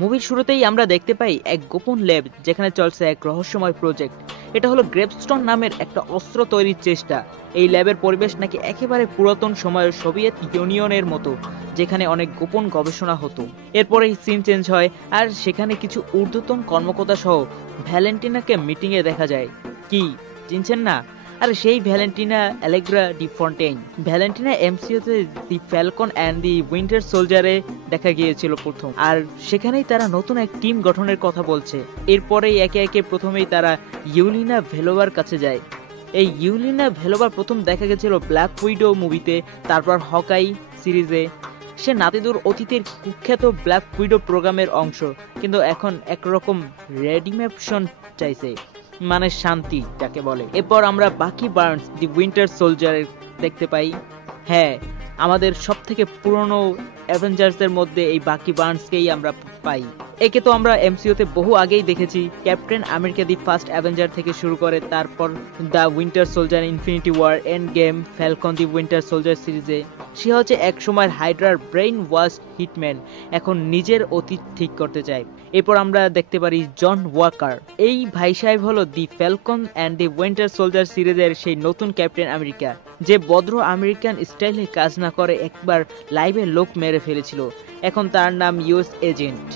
মুভির শুরুতেই আমরা দেখতে পাই এক গোপন ল্যাব যেখানে চলছে এক রহস্যময় প্রজেক্ট। এটা হলো গ্রেপস্টোন নামের একটা অস্ত্র তৈরির চেষ্টা। এই ল্যাবের পরিবেশ নাকি একেবারে পুরাতন সময়ের সোভিয়েত ইউনিয়নের মতো, যেখানে অনেক গোপন গবেষণা হতো। এরপরেই সিন চেঞ্জ হয় আর সেখানে কিছু ঊর্ধ্বতন কর্মকর্তা সহ ভ্যালেন্টিনাকে মিটিংয়ে দেখা যায়। কি চিনছেন না? আর সেই Valentina Allegra de Fontaine. Valentina এমসিইউতে the Falcon and the Winter সোলজারে দেখা গিয়েছিল প্রথম, আর সেখানেই তারা নতুন এক টিম গঠনের কথা বলছে। এরপরেই একে একে প্রথমেই তারা ইউলিনা ভেলোভার কাছে যায়। এই ইউলিনা ভেলোভা প্রথম দেখা গেছিল ব্ল্যাক উইডো মুভিতে, তারপর হকাই সিরিজে। সে নাতিদুর অতীতের কুখ্যাত ব্ল্যাক উইডো প্রোগ্রামের অংশ, কিন্তু এখন একরকম রেডিমেপশন চাইছে, মানে শান্তি যাকে বলে। এরপর আমরা বাকি বার্নস দি উইন্টার সোলজার দেখতে পাই। হ্যাঁ, আমাদের সব থেকে পুরনো অ্যাভেঞ্জার্সদের মধ্যে এই বাকি বার্নসকেই আমরা পাই। একে তো আমরা এমসিইউতে বহু আগেই দেখেছি, Captain America the first avenger থেকে শুরু করে, তারপর the winter soldier, infinity war, endgame, falcon the winter soldier সিরিজে। সে হচ্ছে এক সময়ের হাইড্রার ব্রেইন ওয়াশ হিটম্যান, এখন নিজের অতীত ঠিক করতে চায়। এরপর আমরা দেখতে পারি জন ওয়াকার। এই ভাই সাহেব হলো the Falcon and the winter Soldier সিরিজের সেই নতুন ক্যাপ্টেন আমেরিকা, যে ভদ্র আমেরিকান স্টাইলে কাজ না করে একবার লাইভে লোক মেরে ফেলেছিল। এখন তার নাম ইউএস এজেন্ট।